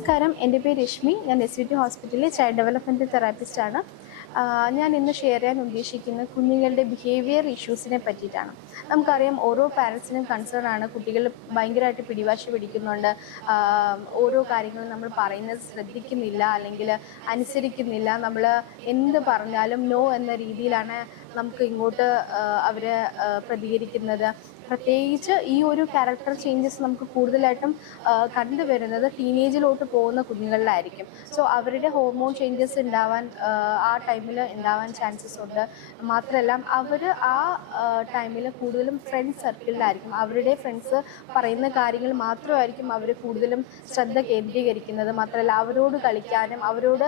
നമസ്കാരം. എന്റെ പേര് രശ്മി. ഞാൻ എസ് വി ടി ഹോസ്പിറ്റലിലെ ചൈൽഡ് ഡെവലപ്മെന്റ് തെറാപ്പിസ്റ്റാണ് ഞാൻ ഇന്ന് ഷെയർ ചെയ്യാൻ ഉദ്ദേശിക്കുന്ന കുഞ്ഞുങ്ങളുടെ ബിഹേവിയർ ഇഷ്യൂസിനെ പറ്റിയിട്ടാണ്. നമുക്കറിയാം ഓരോ പാരൻസിനും കൺസേൺ ആണ്. കുട്ടികൾ ഭയങ്കരമായിട്ട് പിടിവാശി പിടിക്കുന്നുണ്ട്. ഓരോ കാര്യങ്ങളും നമ്മൾ പറയുന്നത് ശ്രദ്ധിക്കുന്നില്ല അല്ലെങ്കിൽ അനുസരിക്കുന്നില്ല. നമ്മൾ എന്ത് പറഞ്ഞാലും നോ എന്ന രീതിയിലാണ് നമുക്ക് ഇങ്ങോട്ട് അവർ പ്രതികരിക്കുന്നത്. പ്രത്യേകിച്ച് ഈ ഒരു ക്യാരക്ടർ ചേഞ്ചസ് നമുക്ക് കൂടുതലായിട്ടും കണ്ടുവരുന്നത് ടീനേജിലോട്ട് പോകുന്ന കുഞ്ഞുങ്ങളിലായിരിക്കും. സോ അവരുടെ ഹോർമോൺ ചേഞ്ചസ് ഉണ്ടാവാൻ ആ, ടൈമിൽ ഉണ്ടാവാൻ ചാൻസസ് ഉണ്ട്. മാത്രമല്ല അവർ ആ ടൈമിൽ കൂടുതലും ഫ്രണ്ട് സർക്കിളിലായിരിക്കും അവരുടെ ഫ്രണ്ട്സ് പറയുന്ന കാര്യങ്ങൾ മാത്രമായിരിക്കും അവർ കൂടുതലും ശ്രദ്ധ കേന്ദ്രീകരിക്കുന്നത്. മാത്രമല്ല അവരോട് കളിക്കാനും അവരോട്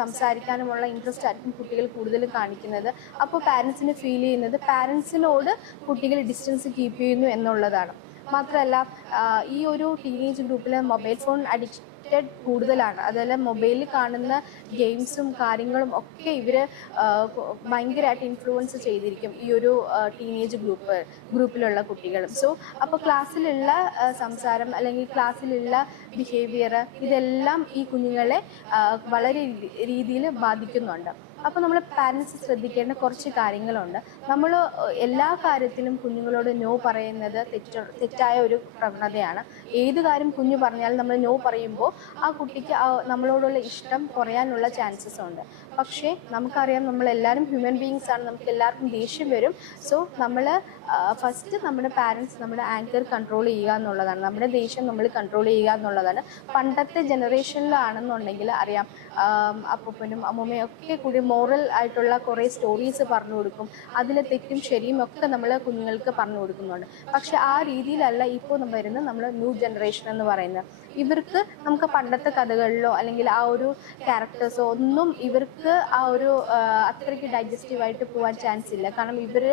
സംസാരിക്കാനുമുള്ള ഇൻട്രസ്റ്റ് ആയിരിക്കും കുട്ടികൾ കൂടുതലും കാണിക്കുന്നത്. അപ്പോൾ പാരൻസിന് ഫീൽ ചെയ്യുന്നത് പാരൻസിനോട് കുട്ടികൾ ഡിസ്റ്റൻസ് കീപ്പ് ചെയ്യുന്നു എന്നുള്ളതാണ്. മാത്രമല്ല ഈ ഒരു ടീനേജ് ഗ്രൂപ്പിൽ മൊബൈൽ ഫോൺ അഡിക്റ്റഡ് കൂടുതലാണ്. അതുപോലെ മൊബൈലിൽ കാണുന്ന ഗെയിംസും കാര്യങ്ങളും ഒക്കെ ഇവർ ഭയങ്കരമായിട്ട് ഇൻഫ്ലുവൻസ് ചെയ്തിരിക്കും ഈ ഒരു ടീനേജ് ഗ്രൂപ്പ് ഗ്രൂപ്പിലുള്ള കുട്ടികളും. സോ അപ്പോൾ ക്ലാസ്സിലുള്ള സംസാരം അല്ലെങ്കിൽ ക്ലാസ്സിലുള്ള ബിഹേവിയർ ഇതെല്ലാം ഈ കുഞ്ഞുങ്ങളെ വളരെ രീതിയിൽ ബാധിക്കുന്നുണ്ട്. അപ്പോൾ നമ്മൾ പാരൻസ് ശ്രദ്ധിക്കേണ്ട കുറച്ച് കാര്യങ്ങളുണ്ട്. നമ്മൾ എല്ലാ കാര്യത്തിലും കുഞ്ഞുങ്ങളോട് നോ പറയുന്നത് തെറ്റ തെറ്റായ ഒരു പ്രവണതയാണ്. ഏത് കാര്യം കുഞ്ഞു പറഞ്ഞാലും നമ്മൾ നോ പറയുമ്പോൾ ആ കുട്ടിക്ക് നമ്മളോടുള്ള ഇഷ്ടം കുറയാനുള്ള ചാൻസസ് ഉണ്ട്. പക്ഷേ നമുക്കറിയാം നമ്മൾ എല്ലാവരും ഹ്യൂമൻ ബീങ്സ് ആണ്. നമുക്ക് എല്ലാവർക്കും ദേഷ്യം വരും. സോ നമ്മൾ ഫസ്റ്റ് നമ്മുടെ പാരൻസ് നമ്മുടെ ആങ്കർ കൺട്രോൾ ചെയ്യുക എന്നുള്ളതാണ്. നമ്മുടെ ദേഷ്യം നമ്മൾ കൺട്രോൾ ചെയ്യുക എന്നുള്ളതാണ്. പണ്ടത്തെ ജനറേഷനിലാണെന്നുണ്ടെങ്കിൽ അറിയാം അപ്പൂപ്പനും അമ്മൂമ്മയും ഒക്കെ കൂടി മോറൽ ആയിട്ടുള്ള കുറേ സ്റ്റോറീസ് പറഞ്ഞു കൊടുക്കും. അതിലെ തെറ്റും ശരിയും ഒക്കെ നമ്മൾ കുഞ്ഞുങ്ങൾക്ക് പറഞ്ഞു കൊടുക്കുന്നുണ്ട്. പക്ഷെ ആ രീതിയിലല്ല ഇപ്പോൾ വരുന്നത് നമ്മൾ ന്യൂ ജനറേഷൻ എന്ന് പറയുന്നത്. ഇവർക്ക് നമുക്ക് പണ്ടത്തെ കഥകളിലോ അല്ലെങ്കിൽ ആ ഒരു ക്യാരക്ടേഴ്സോ ഒന്നും ഇവർക്ക് ആ ഒരു അത്രയ്ക്ക് ഡൈജസ്റ്റീവായിട്ട് പോകാൻ ചാൻസ് ഇല്ല. കാരണം ഇവർ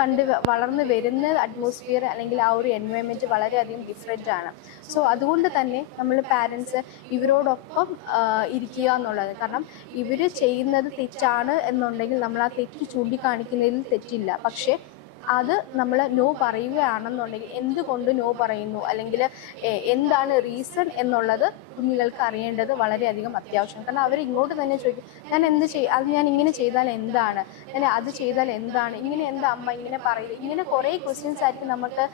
കണ്ട് വളർന്നു വരുന്ന അറ്റ്മോസ്ഫിയർ അല്ലെങ്കിൽ ആ ഒരു എൻവയോൺമെന്റ് വളരെയധികം ഡിഫറെന്റ് ആണ്. സോ അതുകൊണ്ട് തന്നെ നമ്മൾ പാരൻസ് ഇവരോടൊപ്പം ഇരിക്കുക എന്നുള്ളത്. കാരണം ഇവർ ചെയ്യുന്നത് തെറ്റാണ് എന്നുണ്ടെങ്കിൽ നമ്മൾ ആ തെറ്റ് ചൂണ്ടിക്കാണിക്കുന്നതിൽ തെറ്റില്ല. പക്ഷേ അത് നമ്മൾ നോ പറയുകയാണെന്നുണ്ടെങ്കിൽ എന്തുകൊണ്ട് നോ പറയുന്നു? അല്ലെങ്കിൽ എന്താണ് റീസൺ എന്നുള്ളത് കുഞ്ഞുങ്ങൾക്ക് അറിയേണ്ടത് വളരെയധികം അത്യാവശ്യമാണ്. കാരണം അവർ ഇങ്ങോട്ട് തന്നെ ചോദിക്കും ഞാൻ എന്ത് ചെയ്യും അത് ഞാൻ ഇങ്ങനെ ചെയ്താൽ എന്താണ്? ഞാൻ അത് ചെയ്താൽ എന്താണ്? ഇങ്ങനെ എന്താ അമ്മ ഇങ്ങനെ പറയില്ല ഇങ്ങനെ കുറേ ക്വസ്റ്റ്യൻസ് ആയിരിക്കും നമുക്ക്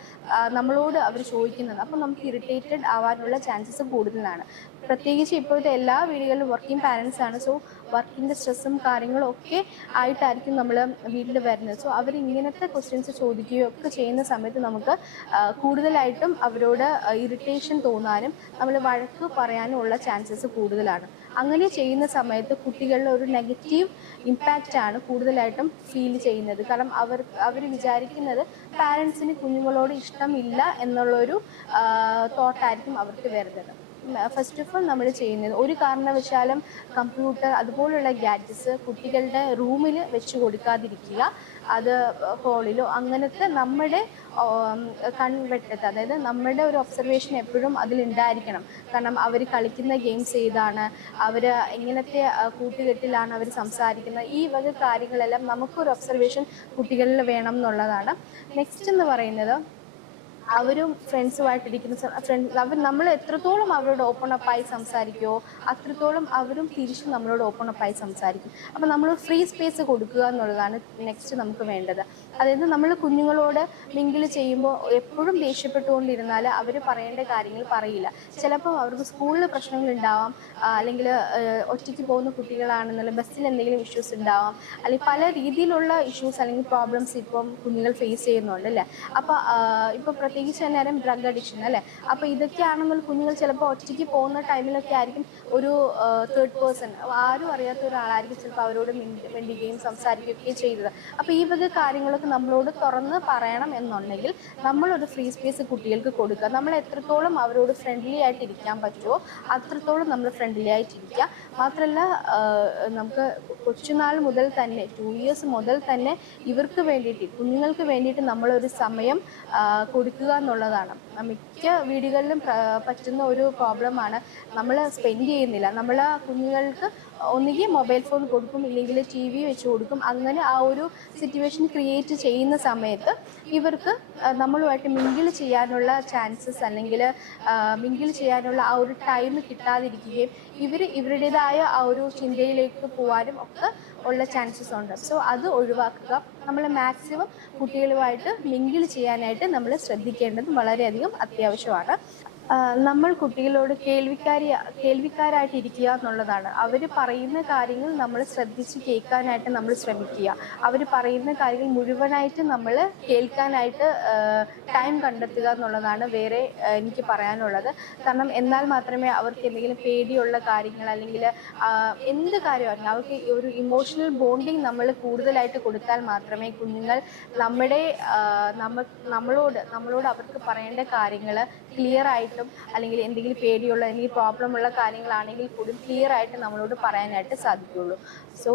നമ്മളോട് അവർ ചോദിക്കുന്നത്. അപ്പം നമുക്ക് ഇറിറ്റേറ്റഡ് ആവാനുള്ള ചാൻസസ് കൂടുതലാണ്. പ്രത്യേകിച്ച് ഇപ്പോഴത്തെ എല്ലാ വീടുകളിലും വർക്കിംഗ് പാരൻസ് ആണ്. സോ വർക്കിന്റെ സ്ട്രെസ്സും കാര്യങ്ങളും ഒക്കെ ആയിട്ടായിരിക്കും നമ്മൾ വീട്ടിൽ വരുന്നത്. സോ അവർ ഇങ്ങനത്തെ ക്വസ്റ്റ്യൻസ് ചോദിക്കുകയോ ഒക്കെ ചെയ്യുന്ന സമയത്ത് നമുക്ക് കൂടുതലായിട്ടും അവരോട് ഇറിറ്റേഷൻ തോന്നാനും നമ്മൾ വഴക്ക് പറയാനും ഉള്ള ചാൻസസ് കൂടുതലാണ്. അങ്ങനെ ചെയ്യുന്ന സമയത്ത് കുട്ടികളിൽ ഒരു നെഗറ്റീവ് ഇമ്പാക്റ്റ് ആണ് കൂടുതലായിട്ടും ഫീൽ ചെയ്യുന്നത്. കാരണം അവർ അവർ വിചാരിക്കുന്നത് പാരൻസിന് കുഞ്ഞുങ്ങളോട് ഇഷ്ടമില്ല എന്നുള്ളൊരു തോട്ടായിരിക്കും അവർക്ക് വരുന്നത്. ഫസ്റ്റ് ഓഫ് ഓൾ നമ്മൾ ചെയ്യുന്നത് ഒരു കാരണവശാലും കമ്പ്യൂട്ടർ അതുപോലുള്ള ഗാഡ്ജറ്റ്സ് കുട്ടികളുടെ റൂമിൽ വെച്ച് കൊടുക്കാതിരിക്കുക. അത് ഹോളിലോ അങ്ങനത്തെ നമ്മുടെ കൺവെട്ടത്ത് അതായത് നമ്മുടെ ഒരു ഒബ്സർവേഷൻ എപ്പോഴും അതിലുണ്ടായിരിക്കണം. കാരണം അവർ കളിക്കുന്ന ഗെയിംസ് ഏതാണ് അവർ എങ്ങനത്തെ കൂട്ടുകെട്ടിലാണ് അവർ സംസാരിക്കുന്നത് ഈ വക കാര്യങ്ങളെല്ലാം നമുക്കൊരു ഒബ്സർവേഷൻ കുട്ടികളിൽ വേണം എന്നുള്ളതാണ്. നെക്സ്റ്റ് എന്ന് പറയുന്നത് അവരും ഫ്രണ്ട്സുമായിട്ടിരിക്കുന്ന ഫ്രണ്ട് അവർ നമ്മൾ എത്രത്തോളം അവരോട് ഓപ്പൺ അപ്പായി സംസാരിക്കുമോ അത്രത്തോളം അവരും തിരിച്ചും നമ്മളോട് ഓപ്പൺ അപ്പായി സംസാരിക്കും. അപ്പം നമ്മൾ ഫ്രീ സ്പേസ് കൊടുക്കുക എന്നുള്ളതാണ് നെക്സ്റ്റ് നമുക്ക് വേണ്ടത്. അതായത് നമ്മൾ കുഞ്ഞുങ്ങളോട് മിങ്കിൾ ചെയ്യുമ്പോൾ എപ്പോഴും ദേഷ്യപ്പെട്ടുകൊണ്ടിരുന്നാൽ അവർ പറയേണ്ട കാര്യങ്ങൾ പറയില്ല. ചിലപ്പോൾ അവർക്ക് സ്കൂളിൽ പ്രശ്നങ്ങൾ ഉണ്ടാവാം അല്ലെങ്കിൽ ഒറ്റയ്ക്ക് പോകുന്ന കുട്ടികളാണെന്നുള്ള ബസ്സിൽ എന്തെങ്കിലും ഇഷ്യൂസ് ഉണ്ടാവാം അല്ലെങ്കിൽ പല രീതിയിലുള്ള ഇഷ്യൂസ് അല്ലെങ്കിൽ പ്രോബ്ലംസ് ഇപ്പം കുഞ്ഞുങ്ങൾ ഫേസ് ചെയ്യുന്നുണ്ട് അല്ലേ? അപ്പോൾ ഇപ്പോൾ പ്രത്യേകിച്ച് തന്നെ ഡ്രഗ് അഡിക്ഷൻ അല്ലേ? അപ്പോൾ ഇതൊക്കെയാണെന്നുള്ള കുഞ്ഞുങ്ങൾ ചിലപ്പോൾ ഒറ്റയ്ക്ക് പോകുന്ന ടൈമിലൊക്കെ ആയിരിക്കും ഒരു തേർഡ് പേഴ്സൺ ആരും അറിയാത്ത ഒരാളായിരിക്കും ചിലപ്പോൾ അവരോട് മിണ്ടി- മിണ്ടുകയും സംസാരിക്കുകയൊക്കെ ചെയ്തത്. അപ്പോൾ ഈ വക കാര്യങ്ങളൊക്കെ നമ്മളോട് തുറന്ന് പറയണം എന്നുണ്ടെങ്കിൽ നമ്മളൊരു ഫ്രീ സ്പേസ് കുട്ടികൾക്ക് കൊടുക്കുക. നമ്മൾ എത്രത്തോളം അവരോട് ഫ്രണ്ട്ലി ആയിട്ട് ഇരിക്കാൻ പറ്റുമോ അത്രത്തോളം നമ്മൾ ഫ്രണ്ട്ലി ആയിട്ടിരിക്കുക മാത്രമല്ല നമുക്ക് കൊച്ചുനാൾ മുതൽ തന്നെ ടു ഇയേഴ്സ് മുതൽ തന്നെ ഇവർക്ക് വേണ്ടിയിട്ട് കുഞ്ഞുങ്ങൾക്ക് വേണ്ടിയിട്ട് നമ്മളൊരു സമയം കൊടുക്കുക എന്നുള്ളതാണ്. മിക്ക വീടുകളിലും പറ്റുന്ന ഒരു പ്രോബ്ലമാണ് നമ്മൾ സ്പെൻഡ് ചെയ്യുന്നില്ല. നമ്മൾ കുഞ്ഞുങ്ങൾക്ക് ഒന്നുകിൽ മൊബൈൽ ഫോൺ കൊടുക്കും ഇല്ലെങ്കിൽ ടി വി വെച്ച് കൊടുക്കും. അങ്ങനെ ആ ഒരു സിറ്റുവേഷൻ ക്രിയേറ്റ് ചെയ്യുന്ന സമയത്ത് ഇവർക്ക് നമ്മളുമായിട്ട് മിങ്കിൾ ചെയ്യാനുള്ള ചാൻസസ് അല്ലെങ്കിൽ മിങ്കിൾ ചെയ്യാനുള്ള ആ ഒരു ടൈം കിട്ടാതിരിക്കുകയും ഇവർ ഇവരുടേതായ ആ ഒരു ചിന്തയിലേക്ക് പോകാനും ഒക്കെ ഉള്ള ചാൻസസ് ഉണ്ട്. സോ അത് ഒഴിവാക്കുക. നമ്മൾ മാക്സിമം കുട്ടികളുമായിട്ട് മിങ്കിൾ ചെയ്യാനായിട്ട് നമ്മൾ ശ്രദ്ധിക്കേണ്ടത് വളരെയധികം അത്യാവശ്യമാണ്. നമ്മൾ കുട്ടികളോട് കേൾവിക്കാരി കേൾവിക്കാരായിട്ട് ഇരിക്കുക എന്നുള്ളതാണ്. അവർ പറയുന്ന കാര്യങ്ങൾ നമ്മൾ ശ്രദ്ധിച്ച് കേൾക്കാനായിട്ട് നമ്മൾ ശ്രമിക്കുക. അവർ പറയുന്ന കാര്യങ്ങൾ മുഴുവനായിട്ട് നമ്മൾ കേൾക്കാനായിട്ട് ടൈം കണ്ടെത്തുക എന്നുള്ളതാണ് വേറെ എനിക്ക് പറയാനുള്ളത്. കാരണം എന്നാൽ മാത്രമേ അവർക്ക് എന്തെങ്കിലും പേടിയുള്ള കാര്യങ്ങൾ അല്ലെങ്കിൽ എന്ത് കാര്യമാണെങ്കിൽ അവർക്ക് ഒരു ഇമോഷണൽ ബോണ്ടിങ് നമ്മൾ കൂടുതലായിട്ട് കൊടുത്താൽ മാത്രമേ കുഞ്ഞുങ്ങൾ നമ്മുടെ നമ്മ നമ്മളോട് നമ്മളോട് അവർക്ക് പറയേണ്ട കാര്യങ്ങൾ ക്ലിയർ ആയിട്ടും അല്ലെങ്കിൽ എന്തെങ്കിലും പേടിയുള്ള അല്ലെങ്കിൽ പ്രോബ്ലം ഉള്ള കാര്യങ്ങളാണെങ്കിൽ കൂടി ക്ലിയർ ആയിട്ട് നമ്മളോട് പറയാനായിട്ട് സാധിക്കുകയുള്ളൂ സോ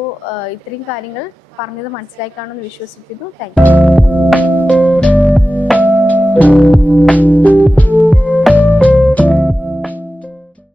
ഇത്രയും കാര്യങ്ങൾ പറഞ്ഞത് മനസ്സിലാക്കാണെന്ന് വിശ്വസിക്കുന്നു. താങ്ക്